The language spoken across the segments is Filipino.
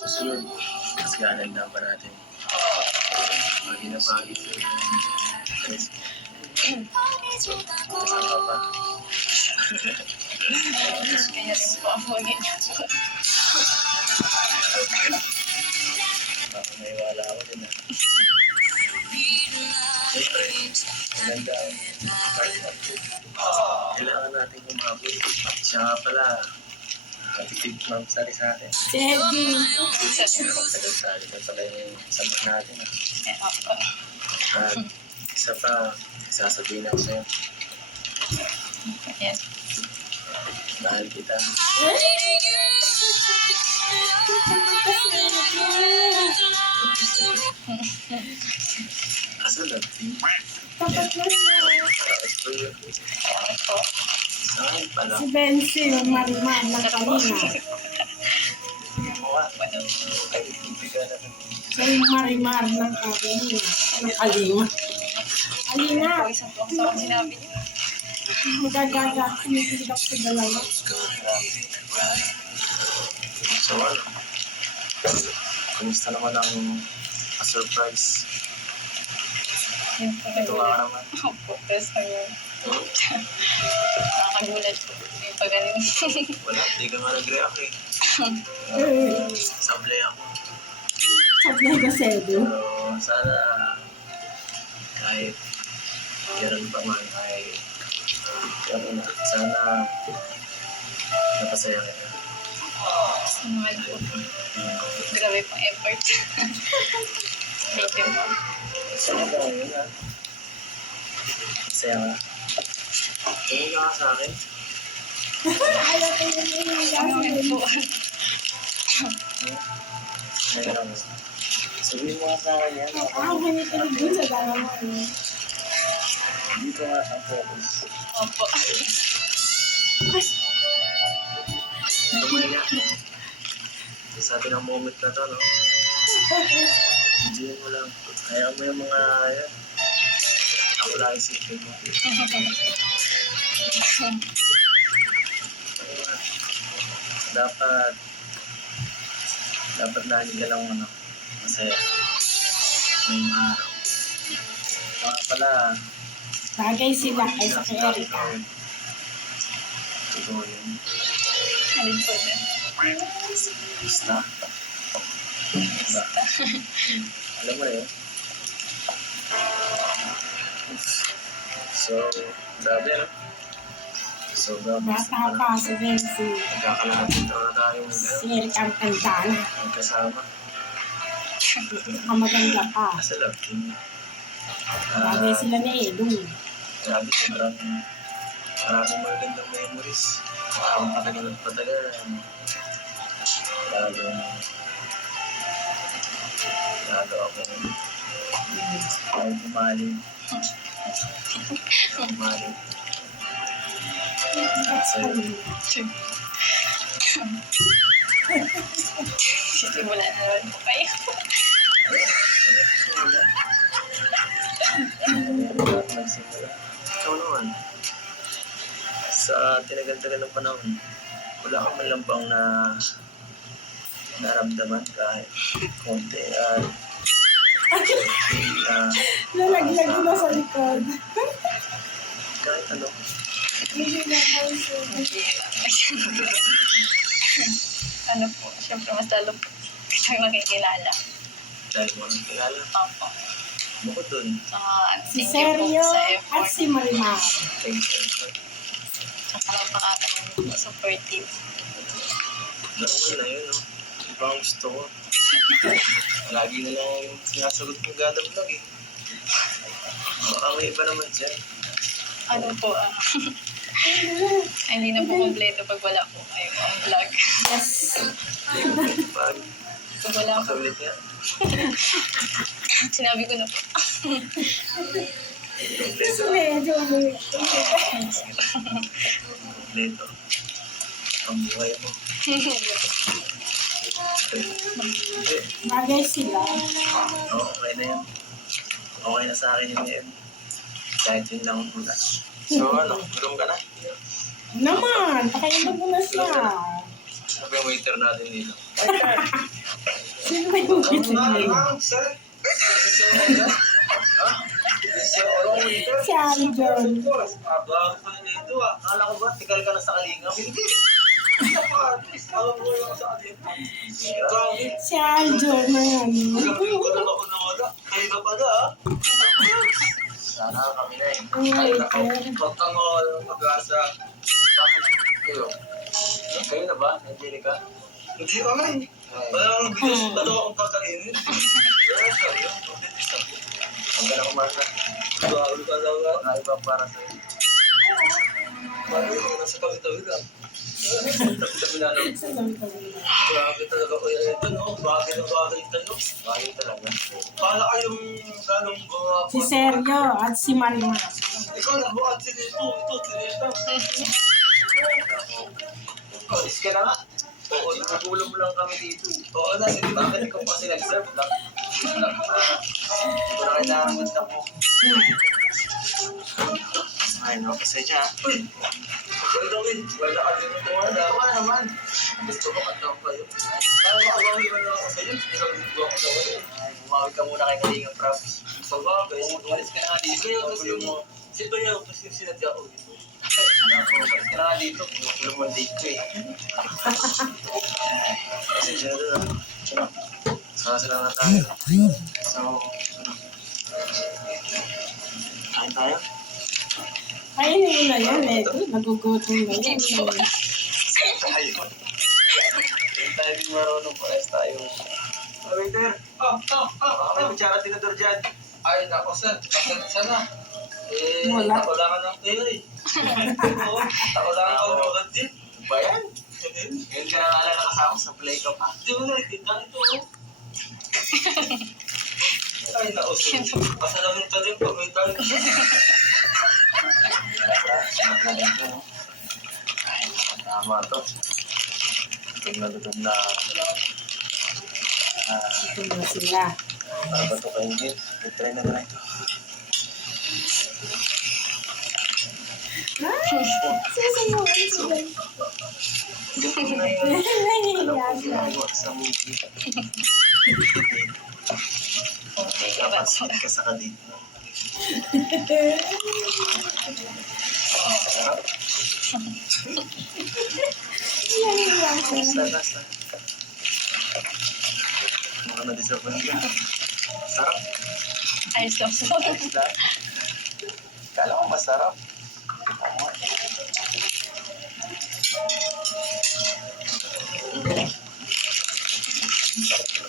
Susunod, mas gaganda pa natin. Pagi na pagi. Kasama pa. Kaya rin po ang mag-ingat po. Baka naiwala ako din ah. Siyempre, maganda. Kailangan natin kumabot. Siya nga pala, kapitid magsali sa atin. Si Edwin. Magsagasali na pala yung samahan natin ah. At isa pa, sasabihin ako sa'yo. Yes. Mahal kita. Asa love team? Tapat mo na. Tapos po yun. Saan pala? Si Bensi, yung marimar ng Kalina. Mukha. Ay, ibigan na. Siya yung marimar ng Kalina. Ng Kalina. Kalina. Isang po sa sinabi niya. Magagaga. Sinipilit ako sa dalawa. So ano? Kumusta naman ang surprise? Yung Ito ka pag-agulat. naman. Opo, tapos nakakagulat po. Yung pag-aling. Wala, hindi ka nga nag-react eh. Sablay ako. Sablay ka, Sedo. Pero sana kahit kailan pa man ay ano na, sana napasaya ka na. Naman po. Grabe pong effort. Thank you po. Sana ba yun ha? Masaya ka. Tingin ka sa akin. Ayaw ko yung Naman po. Masaya ka. Sabihin mo nga sa akin yan. Ang ganito rin dun sa dalawa. Dito nga ang focus. Opo. Tumaya. Sabi ng moment na to, no? Hindi mo lang. Kaya mo yung mga, yan. Ako lang isipin mo. Dapat lagi ka lang, ano, masaya. Ngayong araw. Mga pala, Bagay sila kaysa kay Erika. totoo yun. Alin po din. Basta. Diba? Alam mo yun? So, grabe no? So, grabe. Bata pa si Bensi. Nagkakalapit na tayong Si Erika ang tanda na. kasama. Ang maganda pa. Nasa love team. Bagay sila ni Edu. Grabe, sobrang maraming magandang memories. Ang patagal at patagal. Lalo ako. Ay, pumalim. Pumalim. Simula na naman po kayo. Nagsimula. Ikaw naman, sa tinagal-tagal ng panahon, wala ka man lang bang na naramdaman kahit konti at Lalaglag na sa likod. kahit ano. Hindi na kasi. Ano po, syempre mas lalo po kitang nakikilala. Dahil mo nang kilala. Opo. Bukod dun, Si Thank you po Sergio sa at effort. si Marimar. thanks for Saka napakatalang supportive. normal na yun, no? Iba ang gusto ko. Lagi na lang yung sinasagot kong gada vlog eh. Baka may iba naman dyan. Ano po, hindi na po kompleto pag wala po kayo ang vlog. Yes. Pag Pag wala po, makaulit nga. sinabi ko na po. Si Medyo. Kompleto. Ang buhay mo. Hindi. Bagay sila. Okay na yun. Okay na sa akin yun ngayon. Kahit yun lang muna. So ano, gulong ka na? Naman, pakailan mo na siya. Sabi yung waiter natin dito. Waiter! May ulit na yun. Sir? Ha? Sir, orong waiter? Si Aljon. Abang pa nito ah. Akala ko ba, tikal ka na sa kalinga? Hindi. Alam mo yung sa kalinga. Grabe. Si Aljon na yan. Gabi ko na ako nawala. Kayo na pala ah. Sana kami na eh. Ay, Huwag kang mag-asa. Bakit kayo? Kayo na ba, Angelica? Hindi kami. Walang bigas pa daw akong kakainin. Wala siya yun. Huwag ka na kumasa. Bago ka daw nga. Naiba para sa'yo. Bago ka nasa tabi-tabi lang. Tabi-tabi na lang. sa tabi-tabi. Grabe talaga ko yan ito, no? Bakit ang bagay ito, no? Bagay talaga. Kala kayong ganong gawa Si Sergio at si Marimar. Ikaw na bukat si Nito. Ito, si Nito. Alis ka na nga. Oo, nakagulong mo lang kami dito. Oo na, sige, bakit ikaw pa sinag-serve? Hindi ko na kailangan ganda mo. Ay, no, kasi siya. Uy! Ganda ko yun. Wala ka din ito. Wala naman. Gusto ko kataw pa yun. Para makabawi mo na ako sa'yo. Pinag-gusto ako sa wala. Ay, bumawi ka muna kay Kalinga, props. Sa bagay, umalis ka na nga dito. Kaya kasi yung... Sino yan? Kasi yung sinadya ko dito. Umalis ka na nga dito. Pinukulong mo ang date ko eh. Kasi siya doon ah. Sasala na tayo. So, kain tayo? Kainin mo na yan, Edo. Nagugutom na yan. Tayo. Hindi tayo din marunong pares tayo. Oh, waiter! Baka may kutsara tinador dyan. Ay, nako sir. Pasensya na. Wala. Takulangan ng pera eh. Oo, takulangan ng pera din. Ba yan? Ngayon ka na nga lang nakasama sa play ka pa. Di mo nakikita ito oh. Ay, nako sir. Pasalamin pa din pag may tayo. Ay, tama to. Gutom na ako. Ito na sila. Para ba ito kayo din? Try na ito. Susunod sila. Gutom na yun. Alam ko Nahihiya siya. ginagawa sa movie. Okay, Dapat sweet ka sa kadate mo. Sarap. Nahihiya siya. Lasa. Mga na-disappoint ka. Sarap. ayos lang sa Ayos lang. Kala ko masarap.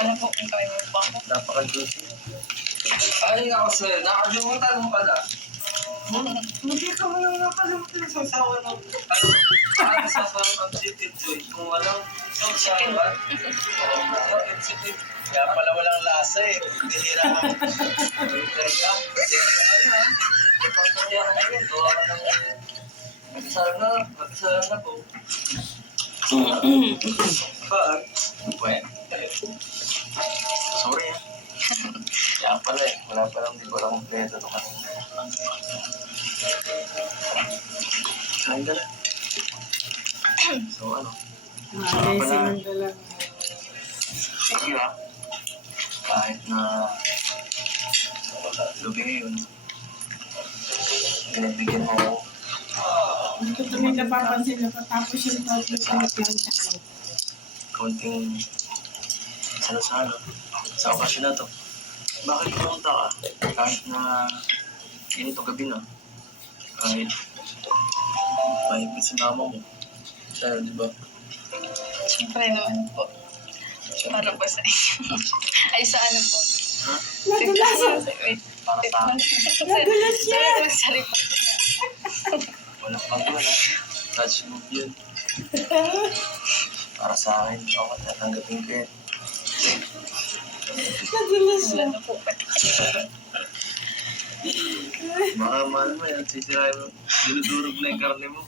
Alam po kung kaya mo pa ako. Napaka-juicy. Ay, ako sir. Nakalimutan mo pala. Hindi ka mo lang nakalimutan sa sawa ng... Ano sa sawa ng chicken joy? Kung walang sausawan. Chicken. Kaya pala walang lasa eh. Bihira ka. Waiter ka. Ano ha? Ipagkaya ka ngayon. Gawa ka ng... Mag-isara na po. Pag? Bueno. Sorry ah. Kaya pala eh. Wala palang di ko lang kompleto ito kanina. Kain ka na. So ano? Ay, silang dalawa. Sige ah. Kahit na lubi ngayon, pinagbigyan mo ako. Hindi ko tuloy napapansin na patapos yung topic sa planta ko. Konting salo-salo sa okasyon na to. Bakit pumunta ka? Kahit na ganito gabi na. Kahit mahigpit si mama mo. Sa'yo, di ba? Siyempre naman po. Para po sa inyo. Ay, sa ano po? Ha? Nagulas. Wait. Para sa akin. Nagulas siya. Sorry po. Walang pagwala. Touch move yun. Para sa akin. Ako, tatanggapin ko yun. Nagulas siya. Wala na po. Baka mahal mo yan. Sisirahin mo. Dinudurog na yung karne mo.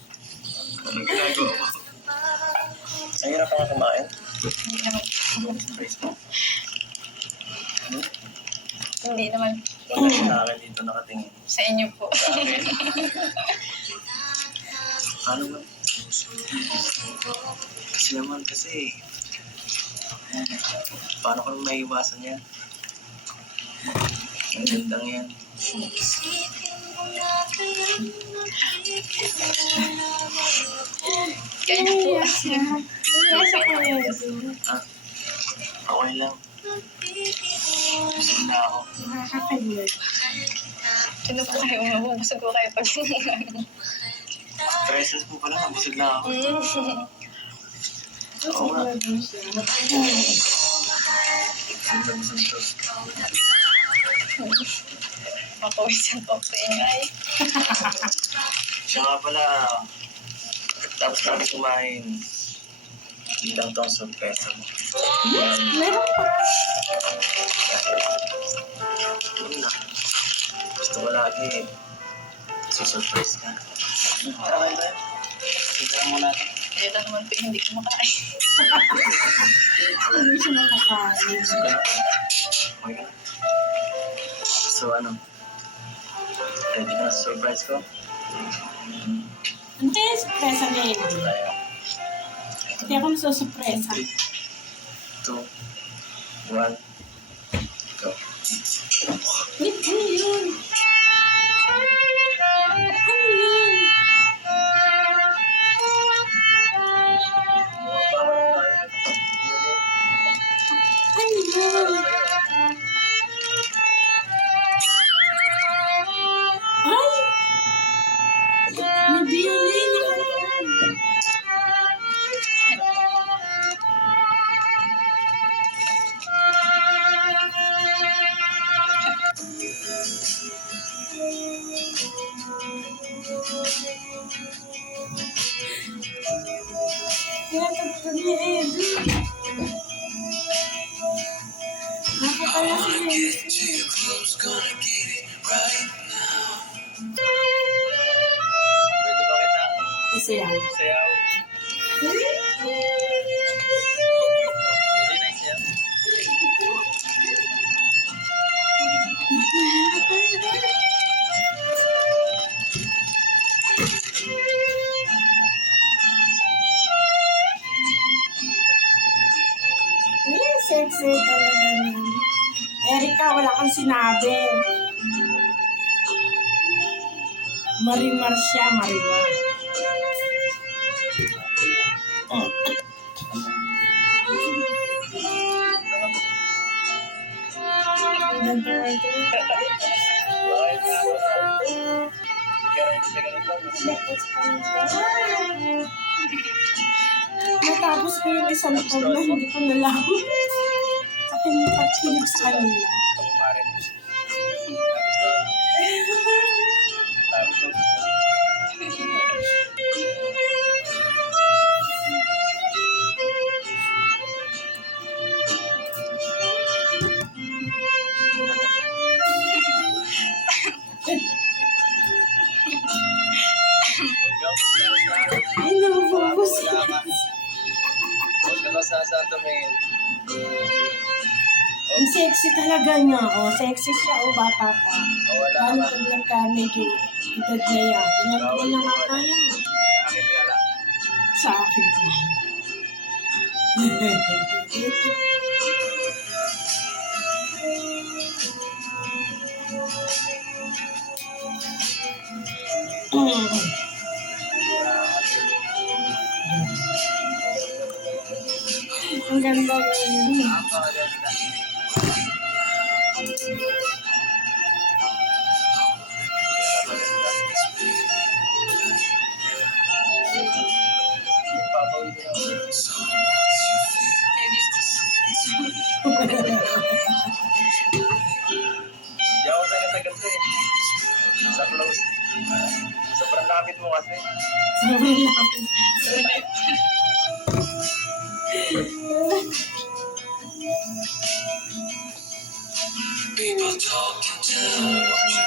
Anong ginagawa mo? Ang hirap ka kumain. Hindi naman. Face mo. Hindi naman. Wala sa akin dito nakatingin. Sa inyo po. Sa akin. Ano ba? Kasi naman kasi Paano kung may iwasan yan? Ang gandang yan. Kaya po. Nasa ko yun. Ah, okay lang. Busog na ako. Nakakagod. Sino po kayo? Mabubusog ko kayo pag Presence mo pala, busog na ako. Oo nga. Busog ko. mapawisan po sa ingay. Siya nga pala, tapos kami kumain. Hindi lang ito ang sorpresa mo. Meron pa. Yun na. Gusto ko lagi susurprise ka. Tara kayo tayo. Tignan mo natin. Kaya lang naman po hindi kumakain. Hindi siya makakain. Gusto ka na? Okay ka na? So ano? Ready ka na sa surprise ko? Ano kaya yung surpresa na yun? Tayo. Hindi ako nasusurpresa. 3, 2, 1, go. Wait, ano yun? Ano yun? Ano yun? Ay! May violin ako. Tinatagtag ni Edu. Nakakaya si Pwede ba kitang Isayaw. sayaw? Pwede na isayaw? Sexy talaga niya. Erika, wala kang sinabi. Marimar siya, Marimar. Ganda nga ito. Bakit nga ako na? Hindi ka rin sa ganito. Natapos ko yung isang taon na hindi ko nalaman. Sa kinipat-kilip sa kanila. Gusto ko marinig. Gusto ko. Sabi ko, gusto ko. Ay, nabubus. Huwag ka na sa tumingin. Ang sexy talaga niya. Oh, sexy siya. Oh, bata pa. O wala Lalo ka. pag nagka medyo edad na yan. Ginagawa na nga kaya. Bakit ka lang? Sa akin. Ang ganda niya. Napakaganda. Papawid na ako. Di ako taga-tagal to eh. Sa close. Sobrang lapit mo kasi. Sobrang lapit. People talk and tell what you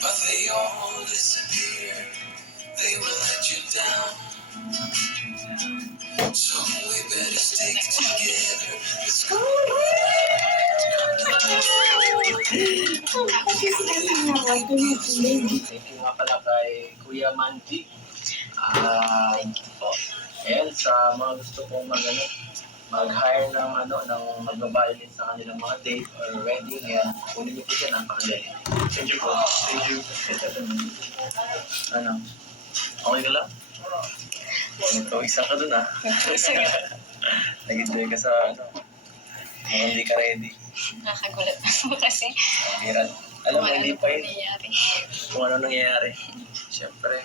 but they all disappear. They will let you down. So we better stick together. Let's go. Kasi sila nga tumitig. Thank you nga pala kay Kuya Mandy. Thank you po. Ayan, sa mga gusto pong mag-hire ng magbabayolin sa kanilang mga date or wedding, ayan, kunin niyo po siya, napakagaling. Thank you po. Thank you. Ano? Okay ka lang? Ito, isa ka dun ah. Sige. Nag-enjoy ka sa mukhang hindi ka ready. Nakagulat ako kasi Biran. Alam mo, kung hindi ano pa po yun. nangyayari. Kung ano nangyayari. Siyempre,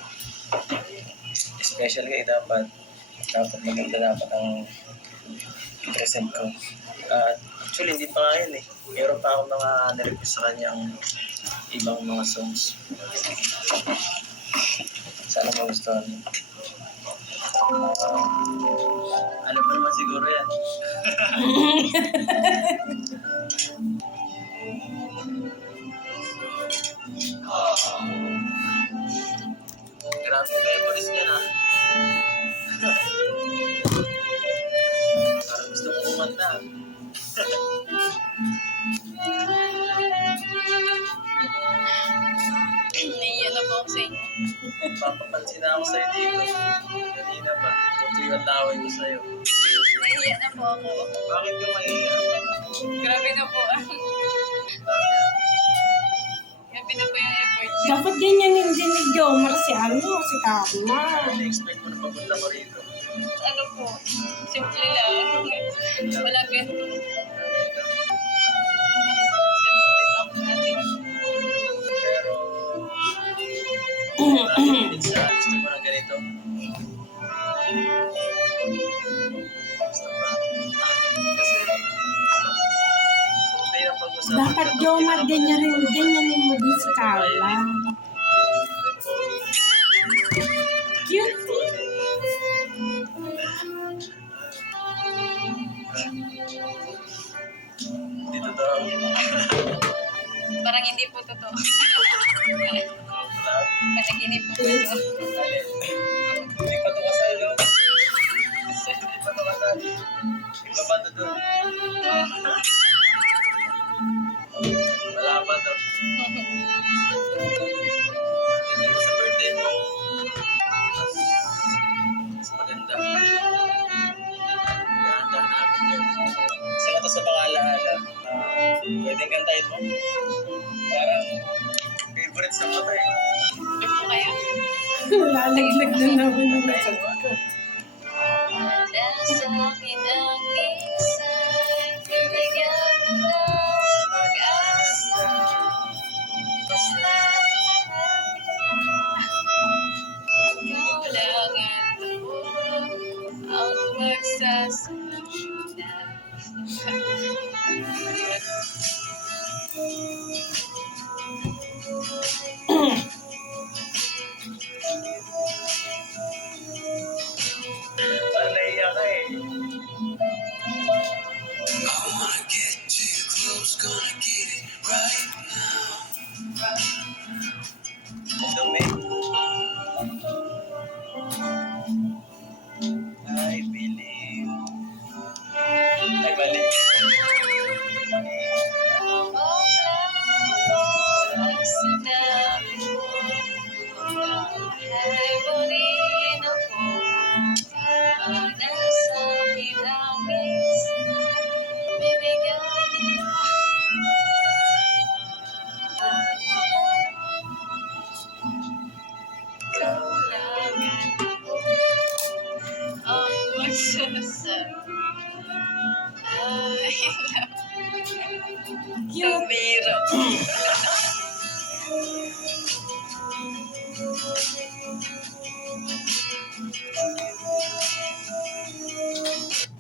special kayo dapat. Dapat maganda dapat ang i-present ko. Actually, hindi pa nga yun eh. Meron pa akong mga nirequest sa kanyang ibang mga songs. Sana magustuhan mo. Alam mo naman siguro yan. Grabe yung memories niya na. Parang gusto mo kumanta. Naiiyak na po ako sa inyo. Papapansin na ako sa'yo dito. Kanina pa. Tutuyo ang laway ko sa'yo. Naiiyak na po ako. Bakit ka maiiyak? Grabe na po. Grabe na po yung effort niya. Dapat ganyan din ni Jomar si si Carla. Na-expect ko na papunta ko rito. Ano po, simple lang. Wala ganito. Simple lang po natin. Pero, nakikinig sa gusto mo na ganito. Gusto mo na. Kasi, hindi ang pag-usapan. Dapat Jomar ganyanin mo din si Carla. Cute. Hindi totoo. Parang hindi po totoo. Wala. Panaginip po po ito. Alin? Hindi pa ito kasal, no? Hindi pa ito kasal. Iba pa ito doon. Wala pa ito. Hindi mo sa birthday mo. Mas maganda. Maganda namin yun. Sino to sa mga alaala? Pwedeng kantahin mo? Parang favorite sa mata eh. Ano po kaya? Lalaglag na naman yung nasagot ko. Wala sa akin ang minsan, bibigyan mo ng pag-asa. Basta ikaw lang at ako ang magsasalita. Parang naiiyak ka eh. I wanna get too close, gonna get it right now. Dumi. I believe. Ay, mali. Ang sinabi mo, ay parin ako. Pag nasa akin ang minsan, bibigyan mo. Ikaw lang at ako ang magsasabi. Ay, Cute. ang biro.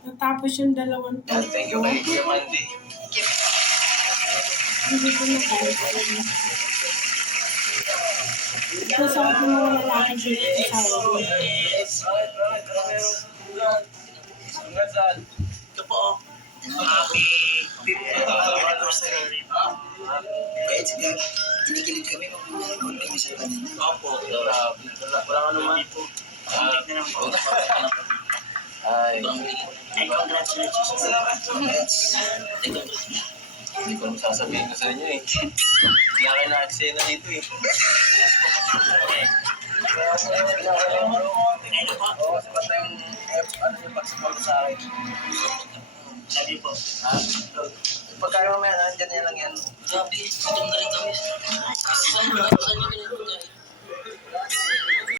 Natapos yung dalawang Yan, thank you kay Kuya Mandy. Hindi ko na kaya. Ito sa akin ng mga lalaki dito sa akin. Hanggang saan? Ito po. Happy 50th anniversary. Kahit sige, kinikilig kami nung nanonood kami sa kanina. Opo, grabe. Wala ka naman. Contact na lang po. Ay, Ay, congratulations. Congrats. hindi ko naman sasabihin ko sa inyo eh. Hindi na kayo na-eksena dito eh. Ano po? Oo, sapat na yung ano yung pag-support sa akin. Sabi po. Ha? Pagkano mamaya, nandiyan yan lang yan. Grabe, gutom na rin kami. Saan